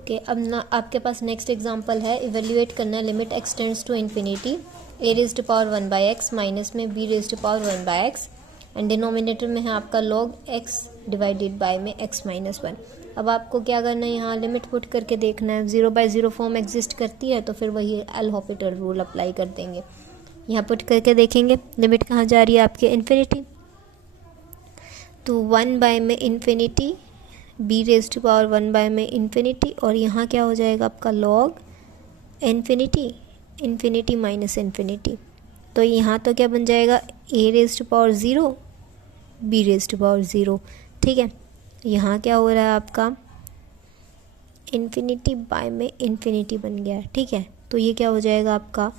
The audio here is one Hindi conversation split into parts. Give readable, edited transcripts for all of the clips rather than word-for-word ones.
ओके, अब ना आपके पास नेक्स्ट एग्जांपल है, इवेल्युएट करना है limit x tends to infinity a raise to power 1/x minus में b raise to power 1/x and denominator में है आपका log x डिवाइडेड बाय में x माइनस 1। अब आपको क्या करना है, यहाँ लिमिट पुट करके देखना है। 0/0 फॉर्म एग्जिस्ट करती है तो फिर वही एल हॉपिटल रूल अप्लाई कर देंगे। यहाँ पुट करके देखेंगे लिमिट कहाँ जा रही है आपके, इन्फिनिटी, तो 1 में infinity, b raise to power 1 में इन्फिनिटी, और यहाँ क्या हो जाएगा आपका log infinity, infinity minus infinity. तो यहाँ तो क्या बन जाएगा, a raise to power 0, b raise to power 0। ठीक है, यहाँ क्या हो रहा है आपका, इन्फिनिटी बाय में इन्फिनिटी बन गया। ठीक है, तो ये क्या हो जाएगा आपका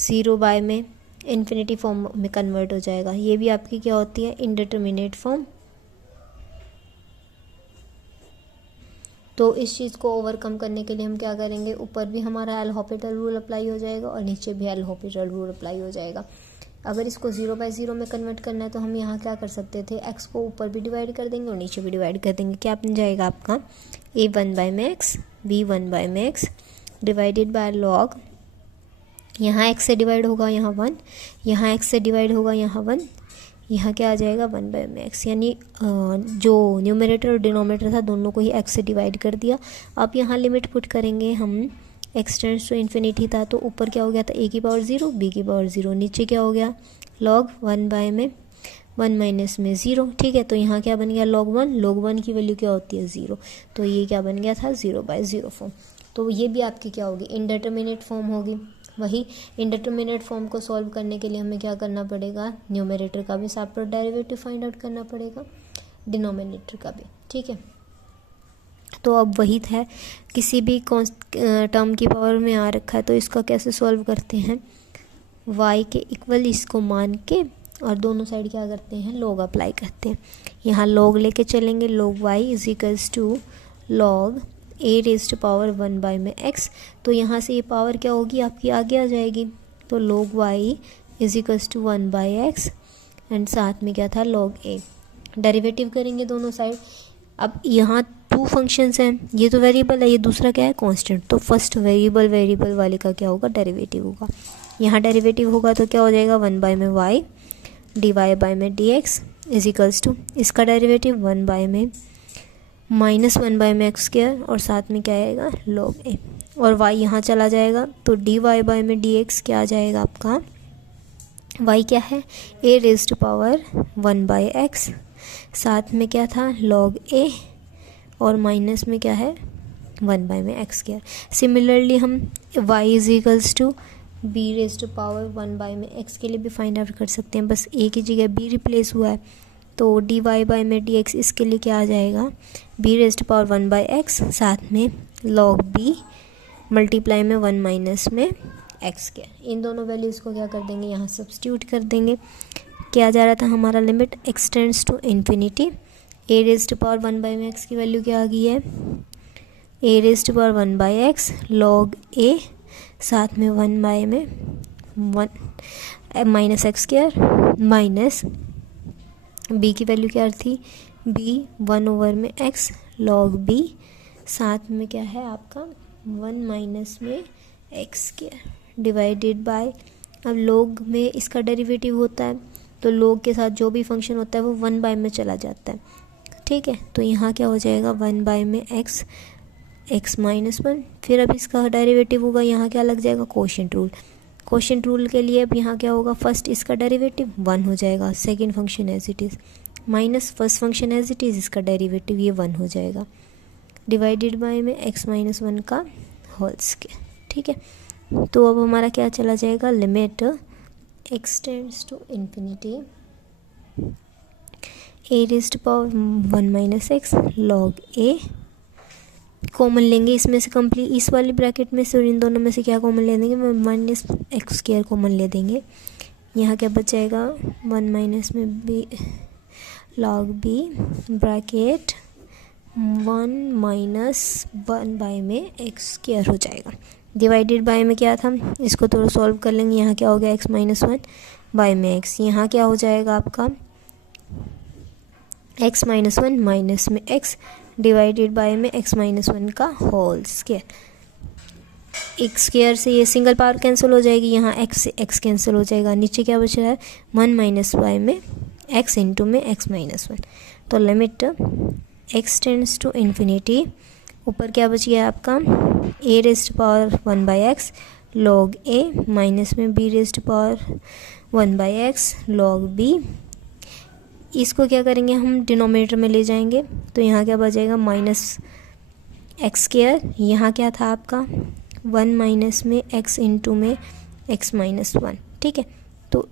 0 बाय में इन्फिनिटी फॉर्म में कन्वर्ट हो जाएगा। ये भी आपकी क्या होती है, इनडिटर्मिनेट फॉर्म। तो इस चीज़ को ओवरकम करने के लिए हम क्या करेंगे, ऊपर भी हमारा एल हॉपिटल रूल अप्लाई हो जाएगा और नीचे भी एल हॉपिटल रूल अप्लाई हो जाएगा। अगर इसको 0/0 में कन्वर्ट करना है तो हम यहाँ क्या कर सकते थे, x को ऊपर भी डिवाइड कर देंगे और नीचे भी डिवाइड कर देंगे। क्या बन जाएगा आपका, a 1/x b 1/x divided by log, यहाँ x से डिवाइड होगा यहाँ 1, यहाँ x से डिवाइड होगा यहाँ 1, यहाँ क्या आ जाएगा 1/x, यानी जो न्यूमरेटर और डिनोमिनेटर था दोनों को ही x से डिवाइड कर दिया। अब यहाँ लिमिट पुट करेंगे हम, x टेंड्स टू इन्फिनिटी था तो ऊपर क्या हो गया था, a की पावर 0 b की पावर 0, नीचे क्या हो गया log 1 में 1 माइनस में 0। ठीक है, तो यहाँ क्या बन गया log 1 की वैल्यू क्या होती है 0, तो ये क्या बन गया था 0/0 फॉर्म। तो ये भी आपकी क्या होगी, इनडिटर्मिनेट फॉर्म होगी। वही इनडिटर्मिनेट फॉर्म को सॉल्व करने के लिए हमें क्या करना पड़ेगा, न्यूमरेटर का भी सेपरेट डेरिवेटिव फाइंड आउट करना पड़ेगा, डिनोमिनेटर का भी। ठीक है, तो अब वही है, किसी भी टर्म की पावर में आ रखा है तो इसका कैसे सॉल्व करते हैं, y के इक्वल इसको मान के और दोनों साइड क्या करते हैं, log अप्लाई करते हैं। यहाँ log लेके चलेंगे, log y is equals to log a raise to power 1 में x, तो यहाँ से ये पावर क्या होगी आपकी आगे आ जाएगी, तो log y is equals to 1/x and साथ में क्या था log a। डेरिवेटिव करेंगे दोनों साइड। अब यहाँ 2 फंक्शंस हैं, ये तो वेरिएबल है, ये दूसरा क्या है कांस्टेंट, तो फर्स्ट वेरिएबल वाले का क्या होगा, डेरिवेटिव होगा। यहाँ डेरिवेटिव होगा तो क्या हो जाएगा 1 में y dy बाय में dx इज इक्वल्स टू, इसका डेरिवेटिव 1 में माइनस 1 में x स्क्वायर और साथ में क्या आएगा log a, और y यहाँ चला जाएगा तो dy बाय में dx क्या आ जाएगा आपका, y क्या है a raise to power 1/x, साथ में क्या था log a और माइनस में क्या है 1 में x स्क्वायर। सिमिलरली हम y is equals to b raise to power 1 में x के लिए भी फाइंड आउट कर सकते हैं, बस a की जगह b रिप्लेस हुआ है, तो dy बाय में dx इसके लिए क्या आ जाएगा b raise to power 1/x साथ में log b मल्टीप्लाई में 1 माइनस में x के। इन दोनों वैल्यूज़ को क्या कर देंगे, यहाँ सब्स्टिट्यूट कर देंगे। क्या जा रहा था हमारा, limit x tends to infinity, a raise to power 1 में x की वैल्यू क्या आ गई है, a raise to power 1/x log a साथ में 1 में 1 minus x square minus b की वैल्यू क्या थी, b 1 में x log b साथ में क्या है आपका 1 माइनस में x स्क्वायर डिवाइडेड बाय, अब log में इसका डेरिवेटिव होता है तो log के साथ जो भी फंक्शन होता है वो 1 में चला जाता है। ठीक है, तो यहाँ क्या हो जाएगा 1 में x माइनस 1, फिर अब इसका डेरिवेटिव होगा, यहाँ क्या लग जाएगा कोशेंट रूल। कोशेंट रूल के लिए अब यहाँ क्या होगा, फर्स्ट इसका डेरिवेटिव 1 हो जाएगा, second function as it is minus first function as it is, इसका डेरिवेटिव ये 1 हो जाएगा, डिवाइडेड बाय में x माइनस 1 का होल स्क्वायर। ठीक है, तो अब हमारा क्या चला जाएगा, limit x tends to infinity a raise to power 1 minus x log a, common लेंगे इसमें से कंप्लीट, इस वाली ब्रैकेट में से और इन दोनों में से क्या कॉमन ले देंगे, माइनस x स्क्वायर कॉमन ले देंगे। यहाँ क्या बच जाएगा 1 माइनस में b log b bracket 1 minus 1 में x स्क्वायर हो जाएगा, डिवाइडेड बाय में क्या था, इसको थोड़ा सॉल्व कर लेंगे। यहाँ क्या हो गया x माइनस 1 में x, यहाँ क्या हो जाएगा आपका x माइनस 1 माइनस में x डिवाइडेड बाय में x माइनस 1 का होल स्क्वायर। एक स्क्वायर से ये सिंगल पावर कैंसिल हो जाएगी, यहाँ x से x कैंसिल हो जाएगा, नीचे क्या बच रहा है 1 माइनस वाई में x इंटू में x माइनस 1। तो limit x tends to infinity, ऊपर क्या बच गया आपका a raised power 1 by x log a minus में b raised power 1 by x log b। इसको क्या करेंगे हम डिनोमिनेटर में ले जाएंगे, तो यहाँ क्या बचेगा माइनस एक्स स्क्वायर, यहाँ क्या था आपका 1 माइनस में x इंटू में x माइनस 1। ठीक है, तो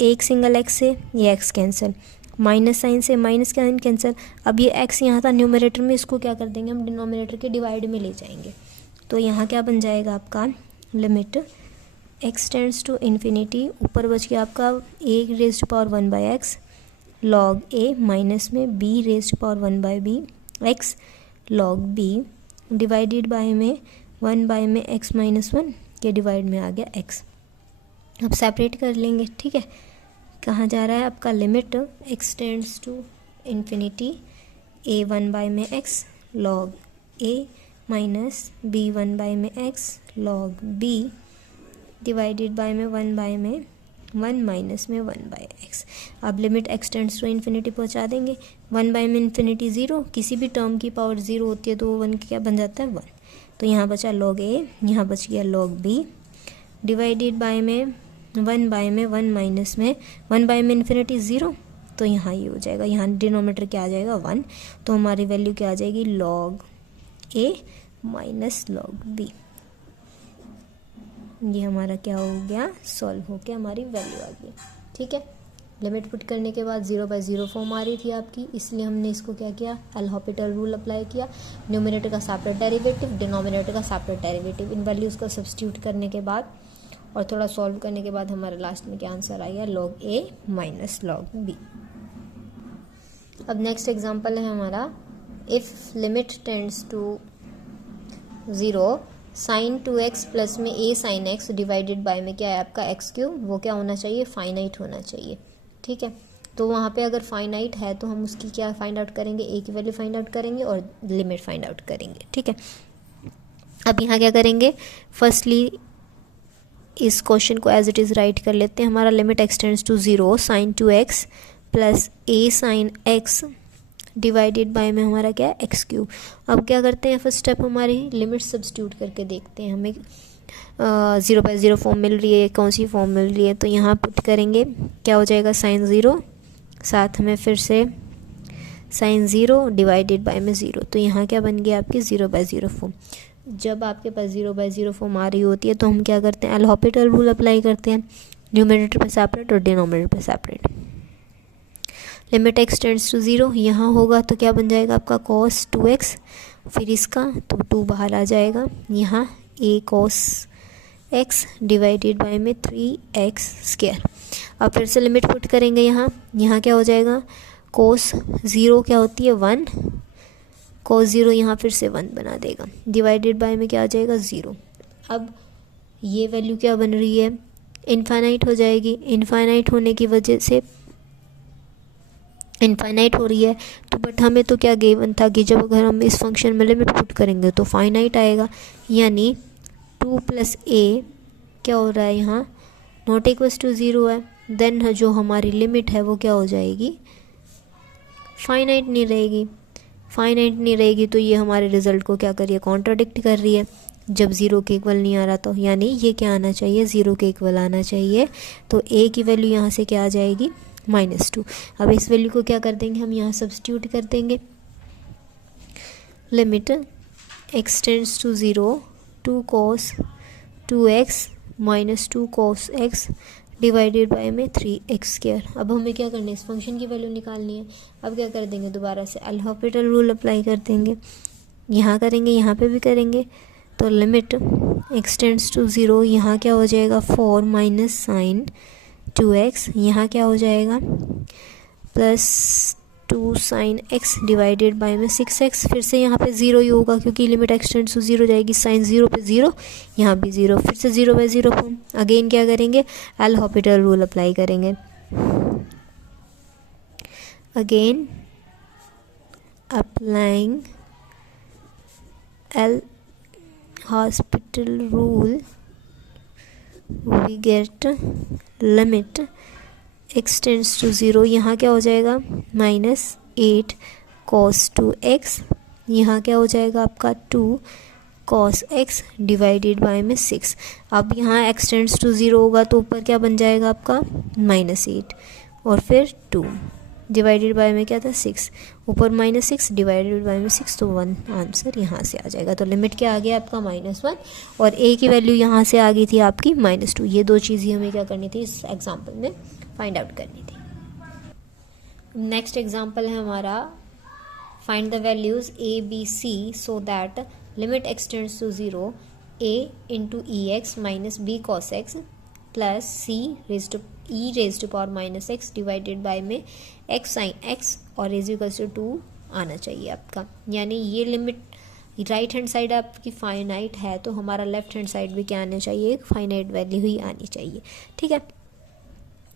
एक सिंगल x से ये x कैंसिल, माइनस साइन से माइनस साइन कैंसिल। अब ये x यहाँ था न्यूमरेटर में, इसको क्या कर देंगे हम डिनोमिनेटर के डिवाइड में ले जाएंगे। तो यहाँ क्या बन जाएगा आपका limit x tends to infinity, ऊपर बच गया आपका a raised power 1 by x log a minus में b raised power 1 by b x log b divided by में 1 बाय में x माइनस 1 के डिवाइड में आ गया x। अब सेपरेट कर लेंगे। ठीक है, कहाँ जा रहा है आपका limit x tends to infinity a 1 by में x log a minus b 1 by में x log b divided by में 1 बाय में 1 माइनस में 1 बाई एक्स। अब limit x tends to infinity पहुंचा देंगे, 1 बाय में इन्फिनिटी 0, किसी भी टर्म की पावर 0 होती है तो वो 1 क्या बन जाता है 1। तो यहाँ बचा log a, यहाँ बच गया log b डिवाइडेड बाय में 1 बाय में 1 माइनस में 1 बाय में इन्फिनिटी 0, तो यहाँ ये हो जाएगा, यहाँ डिनोमिनेटर क्या आ जाएगा 1, तो हमारी वैल्यू क्या आ जाएगी log a minus log b। ये हमारा क्या हो गया सॉल्व हो के हमारी वैल्यू आ गई। ठीक है, लिमिट पुट करने के बाद 0 बाई 0 फॉर्म आ रही थी आपकी, इसलिए हमने इसको क्या किया एल हॉपिटल रूल अप्लाई किया। न्यूमरेटर का सेपरेट डेरिवेटिव, डिनोमिनेटर का सेपरेट डेरिवेटिव, इन वैल्यूज़ को सब्स्टिट्यूट करने के बाद और थोड़ा सॉल्व करने के बाद हमारे लास्ट में क्या आंसर आया log a minus log b। अब नेक्स्ट एग्जाम्पल है हमारा, if limit tends to 0 sine 2x plus में a sine x divided by में क्या है आपका x क्यूब, वो क्या होना चाहिए फाइनाइट होना चाहिए। ठीक है, तो वहाँ पे अगर फाइनाइट है तो हम उसकी क्या फाइंड आउट करेंगे, a की वैल्यू फाइंड आउट करेंगे और लिमिट फाइंड आउट करेंगे। ठीक है, अब यहाँ क्या करेंगे, फर्स्टली इस क्वेश्चन को एज इट इज़ राइट कर लेते हैं। हमारा limit x tends to 0 sine 2x plus a sine x divided by में हमारा क्या है एक्स क्यूब। अब क्या करते हैं, फर्स्ट स्टेप हमारी लिमिट सब्स्टिट्यूट करके देखते हैं हमें 0 बाई 0 फॉर्म मिल रही है, कौन सी फॉर्म मिल रही है। तो यहाँ पुट करेंगे क्या हो जाएगा साइन 0, साथ में फिर से साइन 0 डिवाइडेड बाय में 0, तो यहाँ क्या बन गया आपकी 0 बाई 0 फॉर्म। जब आपके पास 0 बाई 0 फॉर्म आ रही होती है तो हम क्या करते हैं एल हॉपिटल रूल अप्लाई करते हैं, न्यूमरेटर पे सेपरेट और डिनोमिनेटर पे separate. Limit x tends to 0 यहाँ होगा तो क्या बन जाएगा आपका cos 2x, फिर इसका तो 2 बाहर आ जाएगा, यहाँ a cos x divided by में 3x स्क्वायर। अब फिर से लिमिट पुट करेंगे, यहाँ क्या हो जाएगा cos 0 क्या होती है 1, cos 0 यहाँ फिर से 1 बना देगा, डिवाइडेड बाय में क्या आ जाएगा 0। अब ये वैल्यू क्या बन रही है इनफाइनाइट हो जाएगी, इनफाइनाइट होने की वजह से इनफाइनाइट हो रही है तो बट हमें तो क्या गिवन था कि जब अगर हम इस फंक्शन में लिमिट पुट करेंगे तो फाइनाइट आएगा, यानी 2 प्लस a क्या हो रहा है यहाँ नॉट इक्वल्स टू 0 है, देन जो हमारी लिमिट है वो क्या हो जाएगी फाइनाइट नहीं रहेगी। फाइनाइट नहीं रहेगी तो ये हमारे रिजल्ट को क्या कर रही है कॉन्ट्राडिक्ट कर रही है, जब 0 के इक्वल नहीं आ रहा तो यानी ये क्या आना चाहिए 0 के इक्वल आना चाहिए। तो a की वैल्यू यहाँ से क्या आ जाएगी -2। अब इस वैल्यू को क्या कर देंगे हम यहाँ सब्स्टिट्यूट कर देंगे, limit x tends to 0 2 cos 2x minus 2 cos x divided by में 3x स्क्वायर। अब हमें क्या करना है इस फंक्शन की वैल्यू निकालनी है। अब क्या कर देंगे दोबारा से एल हॉपिटल रूल अप्लाई कर देंगे, यहाँ करेंगे यहाँ पे भी करेंगे, तो लिमिट x टेंड्स टू 0 यहाँ क्या हो जाएगा 4 माइनस साइन 2x, यहाँ क्या हो जाएगा plus 2 sine x divided by में 6x, फिर से यहाँ पे 0 ही होगा क्योंकि लिमिट x टेंड्स टू 0 जाएगी, साइन 0 पे 0 यहाँ भी 0, फिर से 0 बाई 0 फॉर्म। अगेन क्या करेंगे एल हॉपिटल रूल अप्लाई करेंगे, again applying L hospital rule, we get limit x tends to 0, यहाँ क्या हो जाएगा -8 cos 2x, यहाँ क्या हो जाएगा आपका 2 cos x डिवाइडेड बाय में 6। अब यहाँ x टेंड्स टू 0 होगा तो ऊपर क्या बन जाएगा आपका -8 और फिर 2 डिवाइडेड बाय में क्या था 6, ऊपर -6 डिवाइडेड बाय में 6, तो 1 आंसर यहाँ से आ जाएगा। तो लिमिट क्या आ गया आपका -1 और a की वैल्यू यहाँ से आ गई थी आपकी -2। ये दो चीज़ ही हमें क्या करनी थी इस एग्जाम्पल में फाइंड आउट करनी थी। नेक्स्ट एग्जाम्पल है हमारा find the values a b c so that limit x tends to 0 a into ex minus b cos x plus c raise to e raise to power -x divided by में x sin x और इज इक्वल टू 2 आना चाहिए आपका। यानी ये लिमिट राइट हैंड साइड आपकी फाइनाइट है तो हमारा लेफ्ट हैंड साइड भी क्या आना चाहिए, एक फाइनाइट वैल्यू ही आनी चाहिए। ठीक है,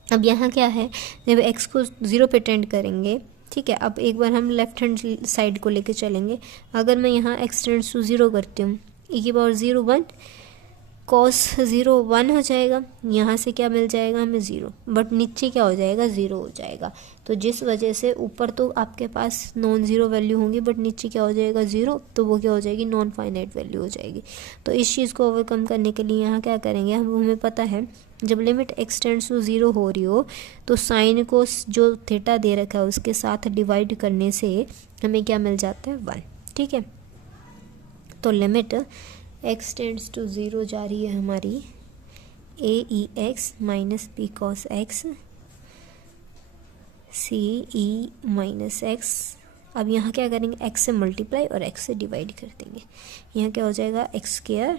अब यहाँ क्या है, जब x को 0 पे टेंड करेंगे, ठीक है, अब एक बार हम लेफ्ट हैंड साइड को लेके चलेंगे। अगर मैं यहाँ x टेंड्स टू 0 करती हूँ, e की पावर 0 1 cos 0 1 हो जाएगा, यहाँ से क्या मिल जाएगा हमें 0, बट नीचे क्या हो जाएगा 0 हो जाएगा। तो जिस वजह से ऊपर तो आपके पास नॉन ज़ीरो वैल्यू होंगी बट नीचे क्या हो जाएगा 0, तो वो क्या हो जाएगी नॉन फाइनाइट वैल्यू हो जाएगी। तो इस चीज़ को ओवरकम करने के लिए यहाँ क्या करेंगे, हमें पता है जब लिमिट x टेंड्स टू 0 हो रही हो तो साइन को जो थीटा दे रखा है उसके साथ डिवाइड करने से हमें क्या मिल जाता है 1। ठीक है, तो लिमिट x टेंड्स टू 0 जा रही है हमारी a e x minus b cos x c e minus x। अब यहाँ क्या करेंगे, x से मल्टीप्लाई और x से डिवाइड कर देंगे। यहाँ क्या हो जाएगा x स्क्वायर,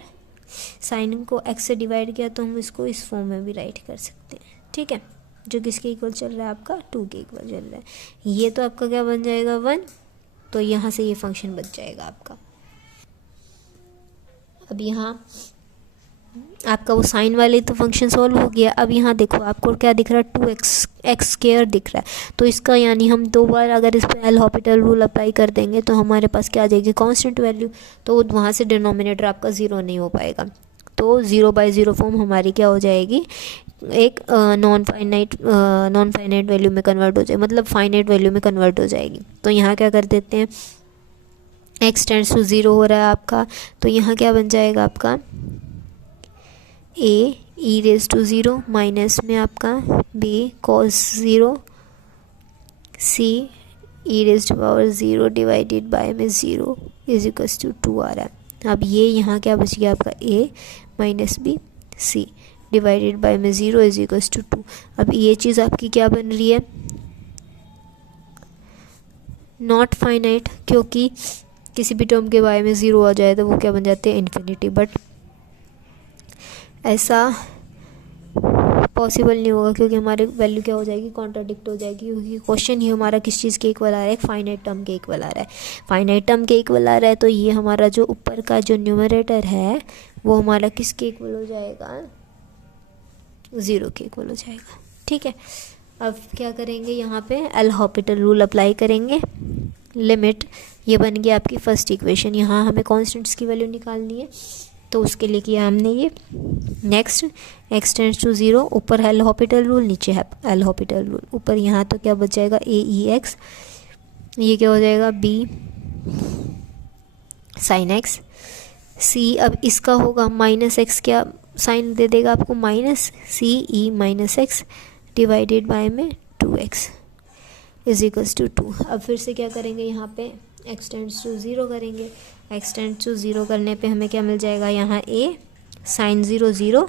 साइन को x से डिवाइड किया तो हम इसको इस फॉर्म में भी राइट कर सकते हैं। ठीक है, जो किसके इक्वल चल रहा है आपका 2 के इक्वल चल रहा है। ये तो आपका क्या बन जाएगा 1, तो यहाँ से ये फंक्शन बच जाएगा आपका। अब यहाँ आपका वो साइन वाले तो फंक्शन सॉल्व हो गया। अब यहाँ देखो आपको क्या दिख रहा है 2x स्क्वायर दिख रहा है, तो इसका यानी हम 2 बार अगर इस पर एल हॉपिटल रूल अप्लाई कर देंगे तो हमारे पास क्या आ जाएगी कांस्टेंट वैल्यू, तो वहाँ से डिनोमिनेटर आपका 0 नहीं हो पाएगा। तो 0/0 फॉर्म हमारी क्या हो जाएगी, एक नॉन फाइनाइट वैल्यू में कन्वर्ट हो जाए, मतलब फाइनाइट वैल्यू में कन्वर्ट हो जाएगी। तो यहाँ क्या कर देते हैं, x टेंड्स टू 0 हो रहा है आपका, तो यहाँ क्या बन जाएगा आपका a e raise to 0 minus में आपका b cos 0 c e raise to power 0 divided by में 0 इज इक्वल्स टू 2 आ रहा है। अब ये यहाँ क्या बच गया आपका a minus b c divided by में 0 इज इक्वल्स टू 2। अब ये चीज़ आपकी क्या बन रही है, नॉट फाइनाइट, क्योंकि किसी भी टर्म के बारे में 0 आ जाए तो वो क्या बन जाते हैं इन्फिनिटी, बट ऐसा पॉसिबल नहीं होगा क्योंकि हमारी वैल्यू क्या हो जाएगी, कॉन्ट्राडिक्ट हो जाएगी, क्योंकि क्वेश्चन ही हमारा किस चीज़ के इक्वल आ रहा है, फाइनाइट टर्म के इक्वल आ रहा है। फाइनाइट टर्म के इक्वल आ रहा है तो ये हमारा जो ऊपर का जो न्यूमरेटर है वो हमारा किसके इक्वल हो जाएगा, 0 के इक्वल हो जाएगा। ठीक है, अब क्या करेंगे, यहाँ पे एल हॉपिटल रूल अप्लाई करेंगे। लिमिट ये बन गया आपकी फर्स्ट इक्वेशन, यहाँ हमें कॉन्स्टेंट्स की वैल्यू निकालनी है तो उसके लिए किया हमने ये। नेक्स्ट x टेंड्स टू 0, ऊपर एल हॉपिटल रूल, नीचे है एल हॉपिटल रूल, ऊपर यहाँ तो क्या बच जाएगा a e x, ये क्या हो जाएगा b sin x, c अब इसका होगा माइनस x, क्या साइन दे देगा आपको minus c e minus x divided by में 2x इज इक्वल्स टू 2। अब फिर से क्या करेंगे, यहाँ पे x टेंड्स टू 0 करेंगे। x टेंड्स टू 0 करने पे हमें क्या मिल जाएगा, यहाँ a साइन 0 0,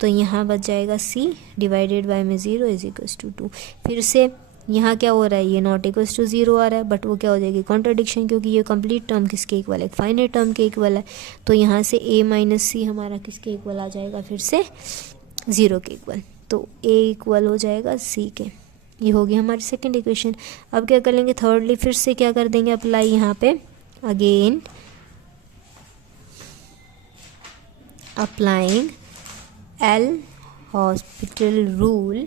तो यहाँ बच जाएगा c डिवाइडेड बाय में 0 इज इक्वल्स टू 2। फिर से यहाँ क्या हो रहा है, ये नॉट इक्वल्स टू 0 आ रहा है, बट वो क्या हो जाएगी कॉन्ट्रडिक्शन, क्योंकि ये कंप्लीट टर्म किसके इक्वल है, फाइनाइट टर्म के इक्वल है। तो यहाँ से a माइनस c हमारा किसके इक्वल आ जाएगा, फिर से 0 के इक्वल, तो a इक्वल हो जाएगा c के। ये होगी हमारी सेकंड इक्वेशन। अब क्या कर लेंगे, थर्डली फिर से क्या कर देंगे अप्लाई, यहाँ पे again applying L hospital rule,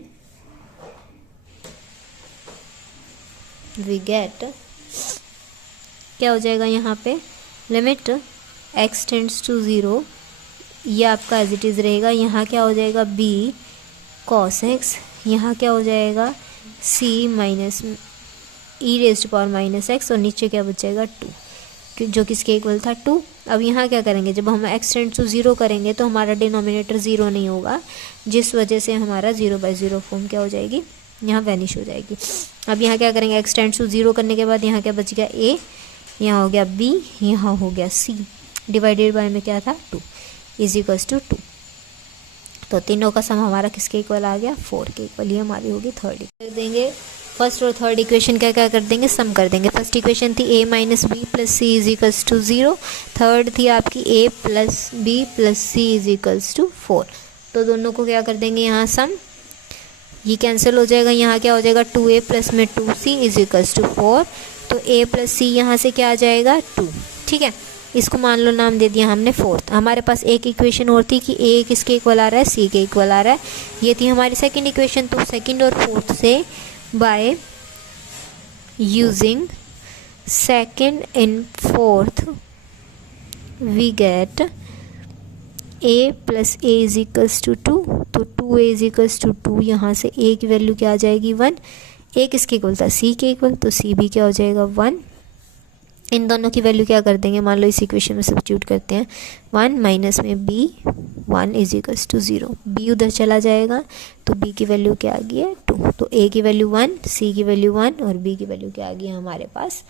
we get क्या हो जाएगा यहाँ पे, लिमिट x टेंड्स टू 0, ये आपका एज इट इज़ रहेगा। यहाँ क्या हो जाएगा b cos x, यहाँ क्या हो जाएगा c minus e raised to power minus x, और नीचे क्या बचेगा 2, जो किसके इक्वल था 2। अब यहाँ क्या करेंगे, जब हम x टेंड्स टू 0 करेंगे तो हमारा डिनोमिनेटर 0 नहीं होगा, जिस वजह से हमारा 0/0 फॉर्म क्या हो जाएगी, यहाँ वैनिश हो जाएगी। अब यहाँ क्या करेंगे, x टेंड्स टू 0 करने के बाद यहाँ क्या बच गया a, यहाँ हो गया b, यहाँ हो गया c, डिवाइडेड बाय में क्या था 2 इज इक्वल्स टू 2। तो तीनों का सम हमारा किसके इक्वल आ गया, 4 के इक्वल। ये हमारी होगी थर्ड इक्वेशन। देंगे फर्स्ट और थर्ड इक्वेशन क्या क्या कर देंगे, सम कर देंगे। फर्स्ट इक्वेशन थी a minus B plus C is equals to 0, third थी आपकी a plus B plus C is equals to 4। तो दोनों को क्या कर देंगे यहाँ सम, ये कैंसिल हो जाएगा, यहाँ क्या हो जाएगा 2a प्लस में 2c इज इक्वल्स टू 4। तो a प्लस सी यहाँ से क्या आ जाएगा 2, ठीक है। इसको मान लो नाम दे दिया हमने फोर्थ। हमारे पास एक इक्वेशन और थी कि a किसके इक्वल आ रहा है, c के इक्वल आ रहा है, ये थी हमारी सेकंड इक्वेशन। तो सेकंड और फोर्थ से by using second and fourth we get a plus a is equals to 2। तो 2a इज इक्वल्स टू 2, यहाँ से a की वैल्यू क्या आ जाएगी 1, a किसके इक्वल था c के इक्वल, तो c भी क्या हो जाएगा 1। इन दोनों की वैल्यू क्या कर देंगे, मान लो इस इक्वेशन में सब्स्टिट्यूट करते हैं, 1 माइनस में b 1 is equals to 0, b उधर चला जाएगा तो b की वैल्यू क्या आ गई है 2। तो a की वैल्यू 1, c की वैल्यू 1 और b की वैल्यू क्या आ गई है हमारे पास